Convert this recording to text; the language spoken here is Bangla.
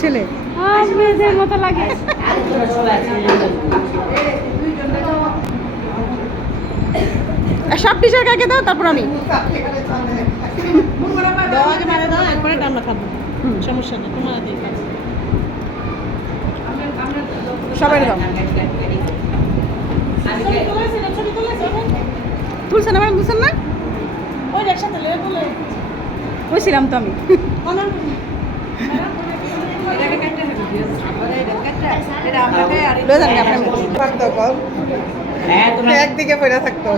ছেলে মেয়েদের মতো লাগে। সব টিচার কাকে দাও তারপর আমি দাও আগে মারে দাও, এরপরে আমরা খাবো। সমস্যা নেই, তোমার দিয়ে খাবো। সবাই দাও। তুলছেন আমার তুলছেন না? ওই একসাথে লেগে বলে বলছিলাম তো আমি। একদিকে পড়ে থাকতো।